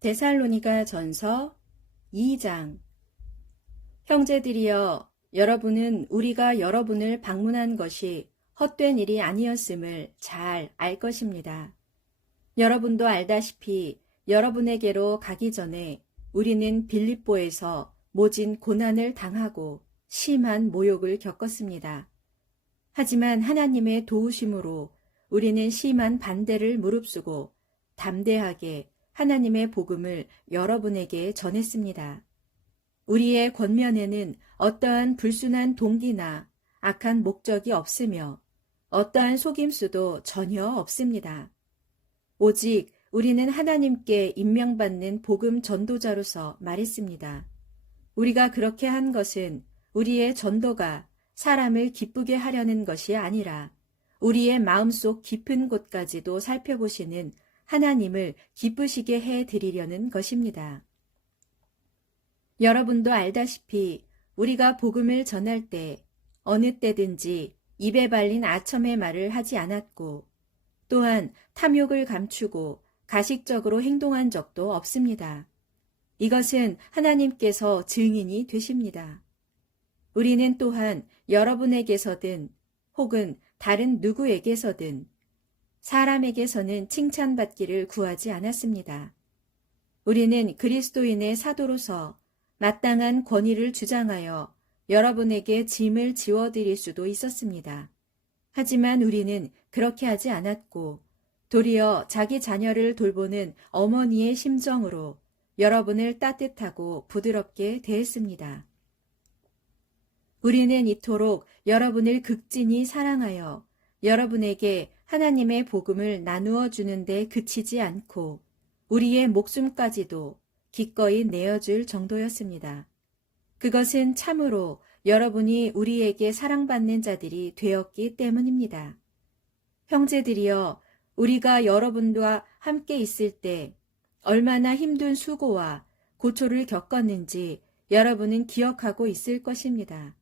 데살로니가 전서 2장. 형제들이여, 여러분은 우리가 여러분을 방문한 것이 헛된 일이 아니었음을 잘 알 것입니다. 여러분도 알다시피 여러분에게로 가기 전에 우리는 빌립보에서 모진 고난을 당하고 심한 모욕을 겪었습니다. 하지만 하나님의 도우심으로 우리는 심한 반대를 무릅쓰고 담대하게 하나님의 복음을 여러분에게 전했습니다. 우리의 권면에는 어떠한 불순한 동기나 악한 목적이 없으며 어떠한 속임수도 전혀 없습니다. 오직 우리는 하나님께 임명받는 복음 전도자로서 말했습니다. 우리가 그렇게 한 것은 우리의 전도가 사람을 기쁘게 하려는 것이 아니라 우리의 마음속 깊은 곳까지도 살펴보시는 하나님을 기쁘시게 해드리려는 것입니다. 여러분도 알다시피 우리가 복음을 전할 때 어느 때든지 입에 발린 아첨의 말을 하지 않았고 또한 탐욕을 감추고 가식적으로 행동한 적도 없습니다. 이것은 하나님께서 증인이 되십니다. 우리는 또한 여러분에게서든 혹은 다른 누구에게서든 사람에게서는 칭찬받기를 구하지 않았습니다. 우리는 그리스도인의 사도로서 마땅한 권위를 주장하여 여러분에게 짐을 지워드릴 수도 있었습니다. 하지만 우리는 그렇게 하지 않았고 도리어 자기 자녀를 돌보는 어머니의 심정으로 여러분을 따뜻하고 부드럽게 대했습니다. 우리는 이토록 여러분을 극진히 사랑하여 여러분에게 하나님의 복음을 나누어 주는데 그치지 않고 우리의 목숨까지도 기꺼이 내어줄 정도였습니다. 그것은 참으로 여러분이 우리에게 사랑받는 자들이 되었기 때문입니다. 형제들이여, 우리가 여러분과 함께 있을 때 얼마나 힘든 수고와 고초를 겪었는지 여러분은 기억하고 있을 것입니다.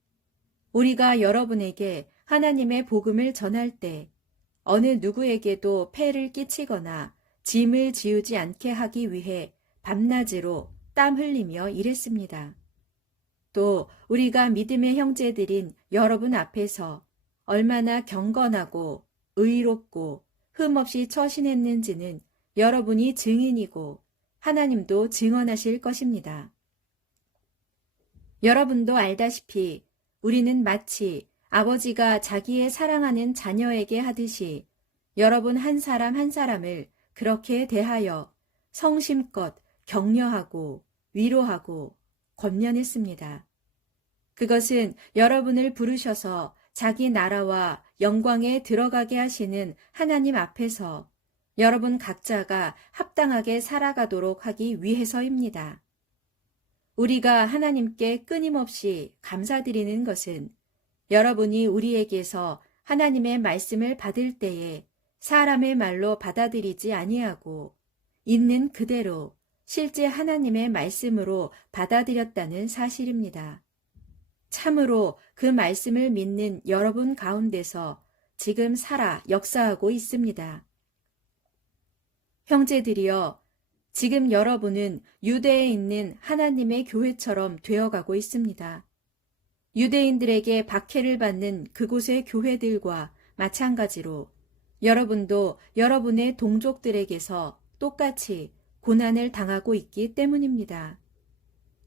우리가 여러분에게 하나님의 복음을 전할 때 어느 누구에게도 폐를 끼치거나 짐을 지우지 않게 하기 위해 밤낮으로 땀 흘리며 일했습니다. 또 우리가 믿음의 형제들인 여러분 앞에서 얼마나 경건하고 의롭고 흠없이 처신했는지는 여러분이 증인이고 하나님도 증언하실 것입니다. 여러분도 알다시피 우리는 마치 아버지가 자기의 사랑하는 자녀에게 하듯이 여러분 한 사람 한 사람을 그렇게 대하여 성심껏 격려하고 위로하고 권면했습니다. 그것은 여러분을 부르셔서 자기 나라와 영광에 들어가게 하시는 하나님 앞에서 여러분 각자가 합당하게 살아가도록 하기 위해서입니다. 우리가 하나님께 끊임없이 감사드리는 것은 여러분이 우리에게서 하나님의 말씀을 받을 때에 사람의 말로 받아들이지 아니하고 있는 그대로 실제 하나님의 말씀으로 받아들였다는 사실입니다. 참으로 그 말씀을 믿는 여러분 가운데서 지금 살아 역사하고 있습니다. 형제들이여, 지금 여러분은 유대에 있는 하나님의 교회처럼 되어가고 있습니다. 유대인들에게 박해를 받는 그곳의 교회들과 마찬가지로 여러분도 여러분의 동족들에게서 똑같이 고난을 당하고 있기 때문입니다.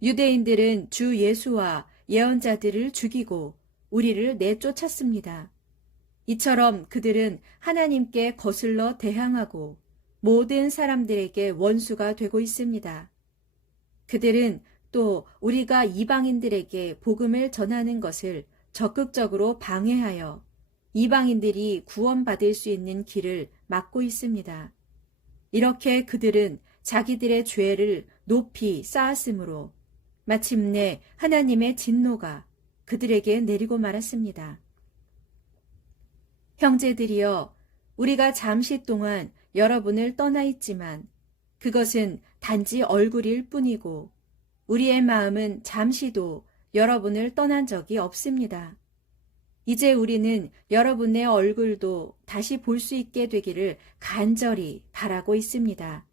유대인들은 주 예수와 예언자들을 죽이고 우리를 내쫓았습니다. 이처럼 그들은 하나님께 거슬러 대항하고 모든 사람들에게 원수가 되고 있습니다. 그들은 또 우리가 이방인들에게 복음을 전하는 것을 적극적으로 방해하여 이방인들이 구원받을 수 있는 길을 막고 있습니다. 이렇게 그들은 자기들의 죄를 높이 쌓았으므로 마침내 하나님의 진노가 그들에게 내리고 말았습니다. 형제들이여, 우리가 잠시 동안 여러분을 떠나 있지만 그것은 단지 얼굴일 뿐이고 우리의 마음은 잠시도 여러분을 떠난 적이 없습니다. 이제 우리는 여러분의 얼굴도 다시 볼 수 있게 되기를 간절히 바라고 있습니다.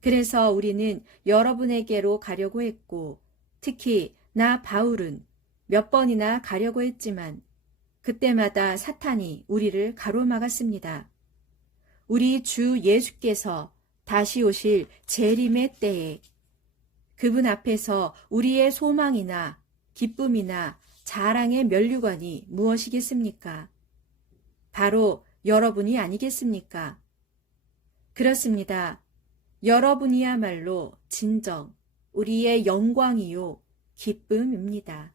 그래서 우리는 여러분에게로 가려고 했고, 특히 나 바울은 몇 번이나 가려고 했지만, 그때마다 사탄이 우리를 가로막았습니다. 우리 주 예수께서 다시 오실 재림의 때에 그분 앞에서 우리의 소망이나 기쁨이나 자랑의 면류관이 무엇이겠습니까? 바로 여러분이 아니겠습니까? 그렇습니다. 여러분이야말로 진정 우리의 영광이요 기쁨입니다.